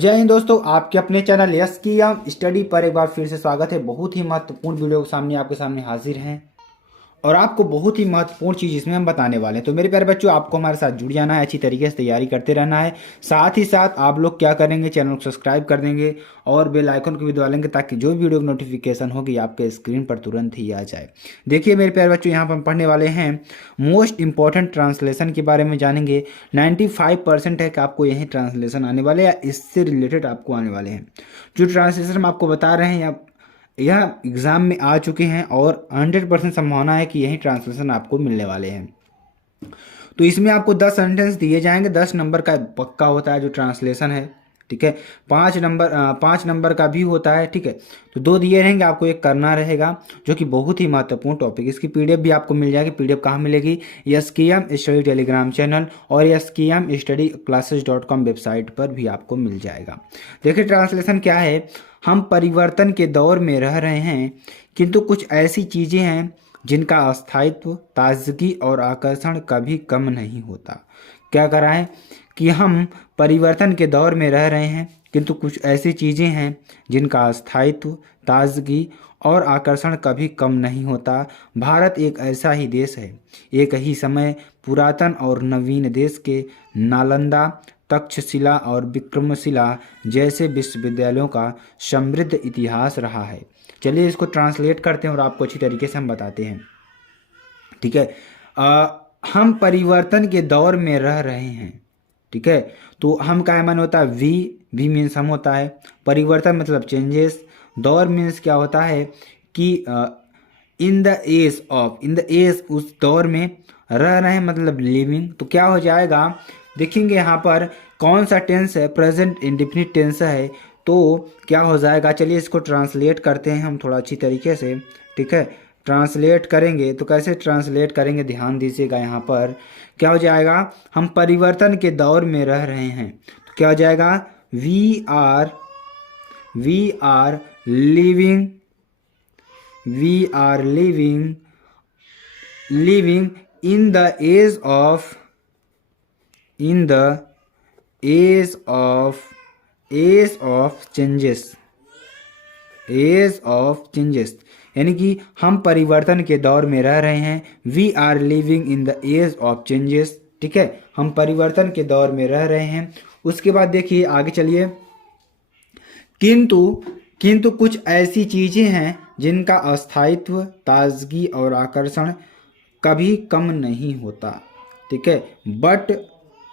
जय हिंद दोस्तों, आपके अपने चैनल यस की स्टडी पर एक बार फिर से स्वागत है। बहुत ही महत्वपूर्ण वीडियो के सामने आपके सामने हाजिर हैं और आपको बहुत ही महत्वपूर्ण चीज़ इसमें हम बताने वाले हैं। तो मेरे प्यारे बच्चों, आपको हमारे साथ जुड़ जाना है, अच्छी तरीके से तैयारी करते रहना है। साथ ही साथ आप लोग क्या करेंगे, चैनल को सब्सक्राइब कर देंगे और बेल आइकन को भी दबा लेंगे ताकि जो वीडियो की नोटिफिकेशन होगी आपके स्क्रीन पर तुरंत ही आ जाए। देखिए मेरे प्यारे बच्चों, यहाँ पर हम पढ़ने वाले हैं मोस्ट इंपॉर्टेंट ट्रांसलेशन के बारे में जानेंगे। 95% है कि आपको यही ट्रांसलेशन आने वाले या इससे रिलेटेड आपको आने वाले हैं। जो ट्रांसलेशन हम आपको बता रहे हैं यह एग्ज़ाम में आ चुके हैं और 100% संभावना है कि यही ट्रांसलेशन आपको मिलने वाले हैं। तो इसमें आपको 10 सेंटेंस दिए जाएंगे। 10 नंबर का पक्का होता है जो ट्रांसलेशन है, ठीक है। 5 नंबर का भी होता है, ठीक है। तो 2 दिए रहेंगे, आपको एक करना रहेगा, जो कि बहुत ही महत्वपूर्ण टॉपिक। इसकी पीडीएफ भी आपको मिल जाएगी। पीडीएफ कहाँ मिलेगी? एसकेएम स्टडी टेलीग्राम चैनल और एसकेएम स्टडी क्लासेस.com वेबसाइट पर भी आपको मिल जाएगा। देखिए ट्रांसलेशन क्या है। हम परिवर्तन के दौर में रह रहे हैं, किंतु कुछ ऐसी चीज़ें हैं जिनका अस्थायित्व, ताजगी और आकर्षण कभी कम नहीं होता। क्या करा है कि हम परिवर्तन के दौर में रह रहे हैं, किंतु कुछ ऐसी चीज़ें हैं जिनका अस्थायित्व, ताजगी और आकर्षण कभी कम नहीं होता। भारत एक ऐसा ही देश है। एक ही समय पुरातन और नवीन देश के नालंदा, तक्षशिला और विक्रमशिला जैसे विश्वविद्यालयों का समृद्ध इतिहास रहा है। चलिए इसको ट्रांसलेट करते हैं और आपको अच्छी तरीके से हम बताते हैं, ठीक है। हम परिवर्तन के दौर में रह रहे हैं, ठीक है। तो हम का मन होता है वी मीन्स हम होता है। परिवर्तन मतलब चेंजेस। दौर मीन्स क्या होता है कि इन द एज उस दौर में रह रहे हैं मतलब लिविंग। तो क्या हो जाएगा, देखेंगे यहाँ पर कौन सा टेंस है, प्रेजेंट इंडेफिनिट टेंस है। तो क्या हो जाएगा, चलिए इसको ट्रांसलेट करते हैं हम थोड़ा अच्छी तरीके से, ठीक है। ट्रांसलेट करेंगे तो कैसे ट्रांसलेट करेंगे, ध्यान दीजिएगा। यहाँ पर क्या हो जाएगा, हम परिवर्तन के दौर में रह रहे हैं तो क्या हो जाएगा, we are living living in the age of changes. यानी कि हम परिवर्तन के दौर में रह रहे हैं। We are living in the age of changes, ठीक है। हम परिवर्तन के दौर में रह रहे हैं। उसके बाद देखिए आगे चलिए, किंतु कुछ ऐसी चीजें हैं जिनका अस्थायित्व, ताजगी और आकर्षण कभी कम नहीं होता, ठीक है। बट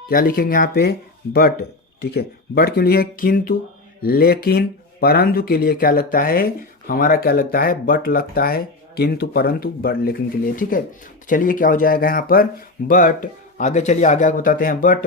क्या लिखेंगे यहाँ पे, बट, ठीक है। बट क्यों लिखे, किंतु, लेकिन, परंतु के लिए क्या लगता है, हमारा क्या लगता है, बट लगता है। किंतु, परंतु, बट, लेकिन के लिए, ठीक है। तो चलिए क्या हो जाएगा यहाँ पर, बट। आगे चलिए आगे बताते हैं। बट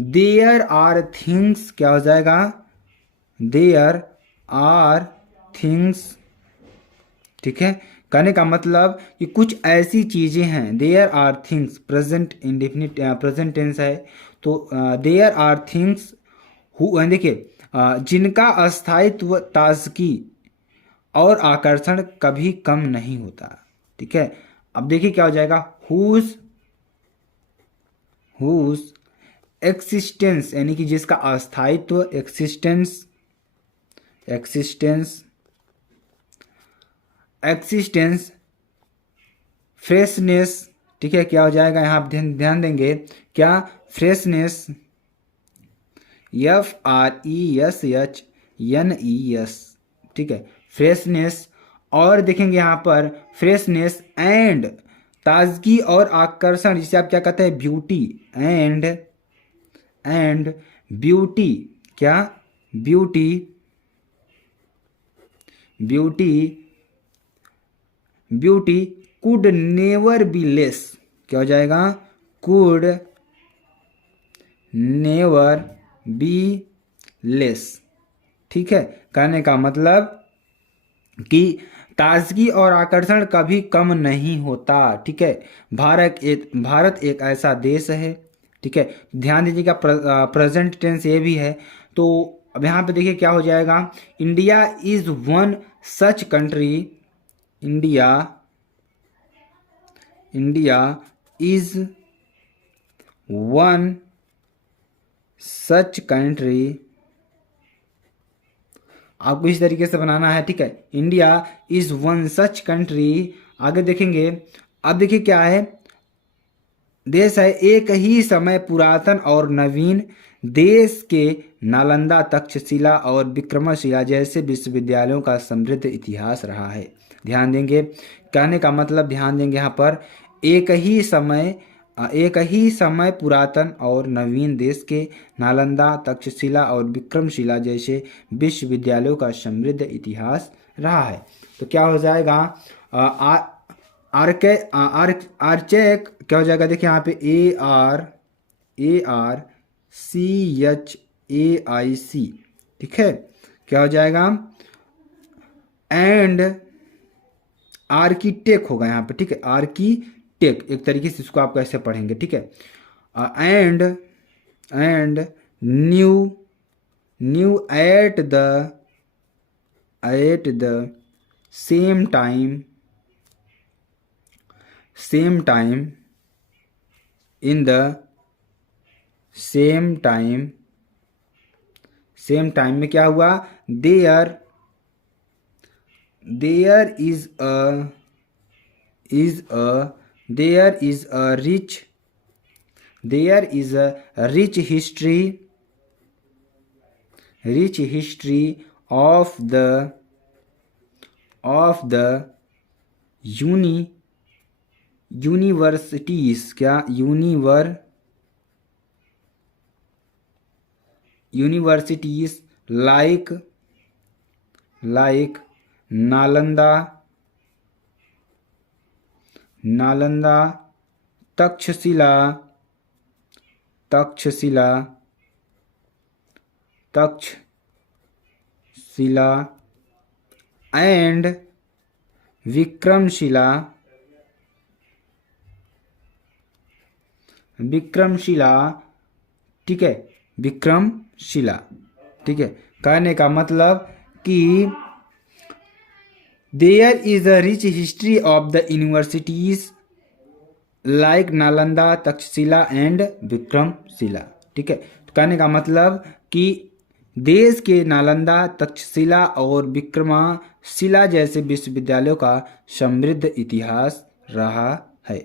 देयर आर थिंग्स, क्या हो जाएगा, देयर आर थिंग्स, ठीक है। कहने का मतलब कि कुछ ऐसी चीजें हैं। There are things present indefinite present tense है। तो देयर आर थिंग्स देखिए जिनका अस्थायित्व, ताजगी और आकर्षण कभी कम नहीं होता, ठीक है। अब देखिए क्या हो जाएगा, हुज एक्सिस्टेंस, यानी कि जिसका अस्थायित्व, एक्सिस्टेंस, फ्रेशनेस, ठीक है। क्या हो जाएगा यहाँ आप ध्यान देंगे, क्या, फ्रेशनेस, FRESHNES, ठीक है, फ्रेशनेस। और देखेंगे यहाँ पर फ्रेशनेस एंड ताजगी और आकर्षण, जिसे आप क्या कहते हैं, ब्यूटी एंड ब्यूटी, क्या, beauty could never be less, क्या हो जाएगा, कुड नेवर बी लेस, ठीक है। कहने का मतलब कि ताजगी और आकर्षण कभी कम नहीं होता, ठीक है। भारत एक ऐसा देश है, ठीक है। ध्यान दीजिएगा प्रेजेंट टेंस ये भी है। तो अब यहाँ पे देखिए क्या हो जाएगा, India is one such country, India is one such country, आपको इस तरीके से बनाना है, ठीक है। India is one such country. आगे देखेंगे, अब देखिए क्या है, देश है एक ही समय पुरातन और नवीन, देश के नालंदा, तक्षशिला और विक्रमशिला जैसे विश्वविद्यालयों का समृद्ध इतिहास रहा है। ध्यान देंगे, कहने का मतलब ध्यान देंगे यहाँ पर, एक ही समय पुरातन और नवीन, देश के नालंदा, तक्षशिला और विक्रमशिला जैसे विश्वविद्यालयों का समृद्ध इतिहास रहा है। तो क्या हो जाएगा, आर्चेक क्या हो जाएगा, देखिए यहाँ पे ARCHAIC, ठीक है। क्या हो जाएगा, एंड आर्किटेक्ट होगा यहाँ पे, ठीक है। आर्किटेक्ट एक तरीके से इसको आप कैसे पढ़ेंगे, ठीक है। And new at the same time in the same time में क्या हुआ, there is a rich history of the universities, क्या universities like Nalanda, Takshashila and Vikramshila, ठीक है, विक्रमशिला, ठीक है। कहने का मतलब कि there is a rich history of the universities like Nalanda, Takshashila and Vikramshila, ठीक है। तो कहने का मतलब कि देश के नालंदा, तक्षशिला और विक्रमशिला जैसे विश्वविद्यालयों का समृद्ध इतिहास रहा है,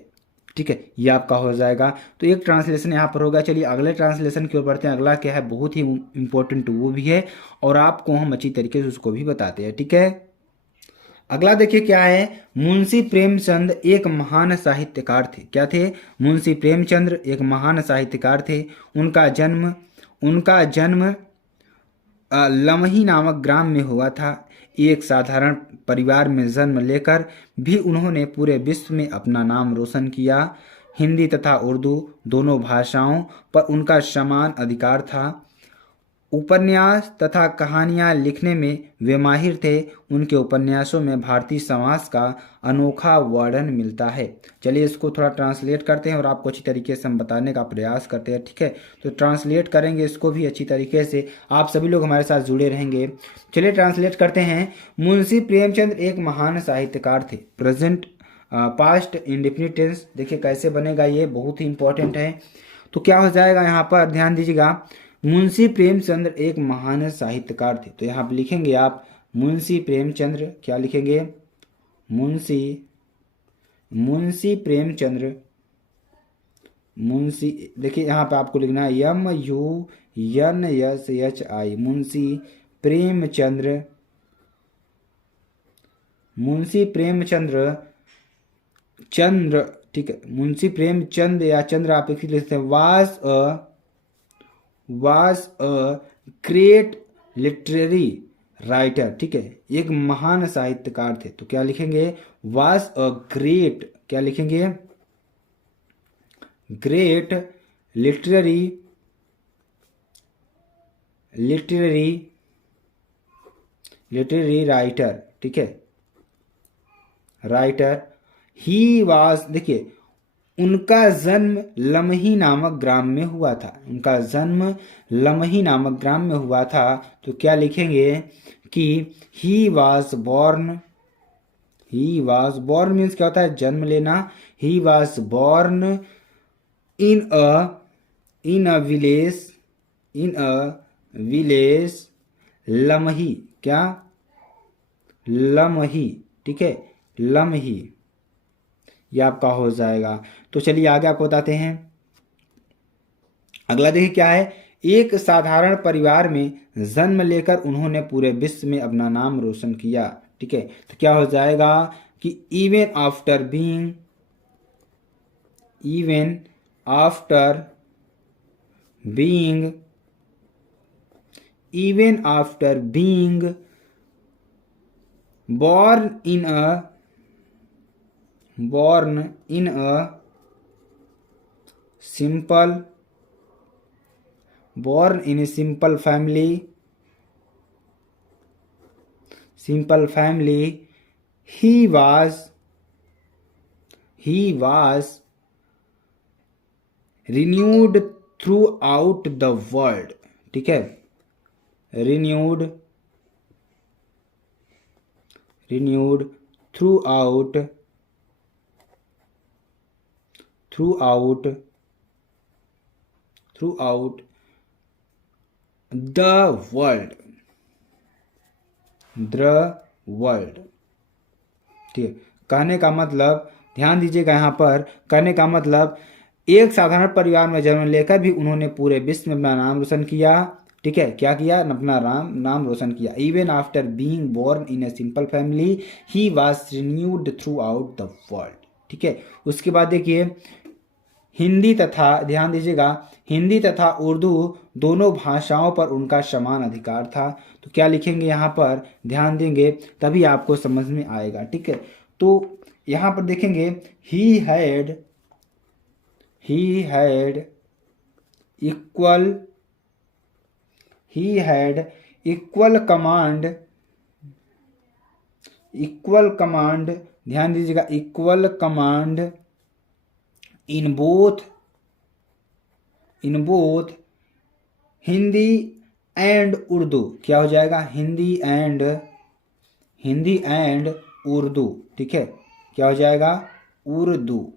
ठीक है। ये आपका हो जाएगा। तो एक ट्रांसलेशन यहाँ पर होगा। चलिए अगले ट्रांसलेशन की ओर बढ़ते हैं। अगला क्या है, बहुत ही इंपॉर्टेंट वो भी है और आपको हम अच्छी तरीके से उसको भी बताते हैं, ठीक है। अगला देखिए क्या है, मुंशी प्रेमचंद एक महान साहित्यकार थे। क्या थे, मुंशी प्रेमचंद्र एक महान साहित्यकार थे। उनका जन्म लमही नामक ग्राम में हुआ था। एक साधारण परिवार में जन्म लेकर भी उन्होंने पूरे विश्व में अपना नाम रोशन किया। हिंदी तथा उर्दू दोनों भाषाओं पर उनका समान अधिकार था। उपन्यास तथा कहानियाँ लिखने में वे माहिर थे। उनके उपन्यासों में भारतीय समाज का अनोखा वर्णन मिलता है। चलिए इसको थोड़ा ट्रांसलेट करते हैं और आपको अच्छी तरीके से हम बताने का प्रयास करते हैं, ठीक है। तो ट्रांसलेट करेंगे इसको भी अच्छी तरीके से, आप सभी लोग हमारे साथ जुड़े रहेंगे। चलिए ट्रांसलेट करते हैं। मुंशी प्रेमचंद एक महान साहित्यकार थे। प्रेजेंट पास्ट इंडेफिनिट टेंस देखिए कैसे बनेगा, ये बहुत ही इंपॉर्टेंट है। तो क्या हो जाएगा यहाँ पर, ध्यान दीजिएगा, मुंशी प्रेमचंद्र एक महान साहित्यकार थे। तो यहाँ पर लिखेंगे आप मुंशी प्रेमचंद्र, क्या लिखेंगे, मुंशी प्रेमचंद्र, देखिए यहाँ पे आपको लिखना है MUNSHI, मुंशी प्रेमचंद्र, चंद्र, ठीक है। मुंशी प्रेमचंद या चंद्र आप लिख सकते हैं। was a great literary writer, ठीक है, एक महान साहित्यकार थे। तो क्या लिखेंगे, was a great, क्या लिखेंगे, great literary writer, ठीक है, राइटर। ही वाज, देखिए उनका जन्म लमही नामक ग्राम में हुआ था। उनका जन्म लमही नामक ग्राम में हुआ था। तो क्या लिखेंगे कि ही वाज बॉर्न मीन्स क्या होता है, जन्म लेना। He was born in a in a village Lamhi, क्या, लमही, ठीक है, लमही, ये आपका हो जाएगा। तो चलिए आगे आपको बताते हैं। अगला देखिए क्या है। एक साधारण परिवार में जन्म लेकर उन्होंने पूरे विश्व में अपना नाम रोशन किया, ठीक है। तो क्या हो जाएगा कि even after being, even after being, even after being born in a simple, born in a simple family, he was renewed throughout the world, ठीक है, renewed throughout the world, ठीक है। कहने का मतलब, ध्यान दीजिएगा यहाँ पर, कहने का मतलब एक साधारण परिवार में जन्म लेकर भी उन्होंने पूरे विश्व में अपना नाम रोशन किया, ठीक है। क्या किया, अपना नाम रोशन किया। Even after being born in a simple family he was renowned throughout the world, ठीक है। उसके बाद देखिए हिंदी तथा, ध्यान दीजिएगा, हिंदी तथा उर्दू दोनों भाषाओं पर उनका समान अधिकार था। तो क्या लिखेंगे यहाँ पर, ध्यान देंगे तभी आपको समझ में आएगा, ठीक है। तो यहाँ पर देखेंगे ही हैड इक्वल कमांड, ध्यान दीजिएगा, equal command in both Hindi and Urdu. क्या हो जाएगा, हिंदी एंड उर्दू, ठीक है। क्या हो जाएगा, उर्दू,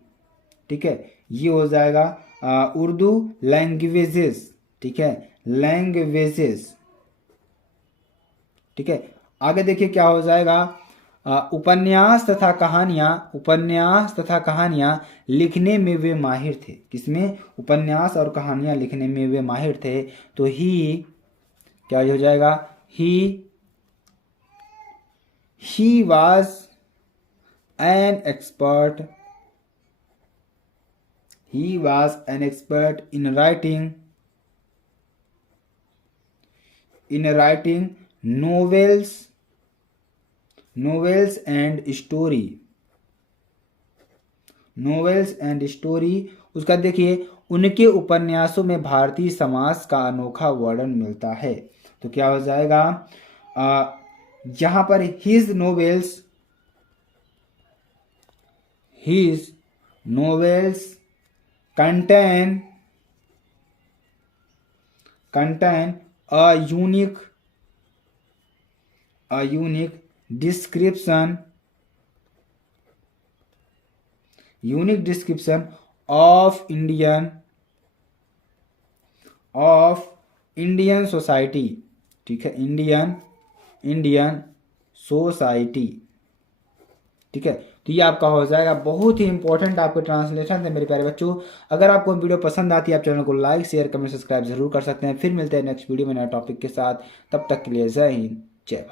ठीक है। ये हो जाएगा उर्दू लैंग्वेजेस, ठीक है, लैंग्वेजेस, ठीक है। आगे देखिए क्या हो जाएगा, उपन्यास तथा कहानियां लिखने में वे माहिर थे। किसमें, उपन्यास और कहानियां लिखने में वे माहिर थे। तो ही, क्या हो जाएगा, he was an expert, in writing novels and story। उसका देखिए उनके उपन्यासों में भारतीय समाज का अनोखा वर्णन मिलता है। तो क्या हो जाएगा, यहाँ पर his novels contain a unique description of Indian society, ठीक है, इंडियन सोसाइटी, ठीक है। तो ये आपका हो जाएगा, बहुत ही इंपॉर्टेंट आपके ट्रांसलेशन थे मेरे प्यारे बच्चों। अगर आपको वीडियो पसंद आती है आप चैनल को लाइक शेयर कमेंट सब्सक्राइब जरूर कर सकते हैं। फिर मिलते हैं नेक्स्ट वीडियो में नए टॉपिक के साथ, तब तक के लिए जय हिंद जय भारत।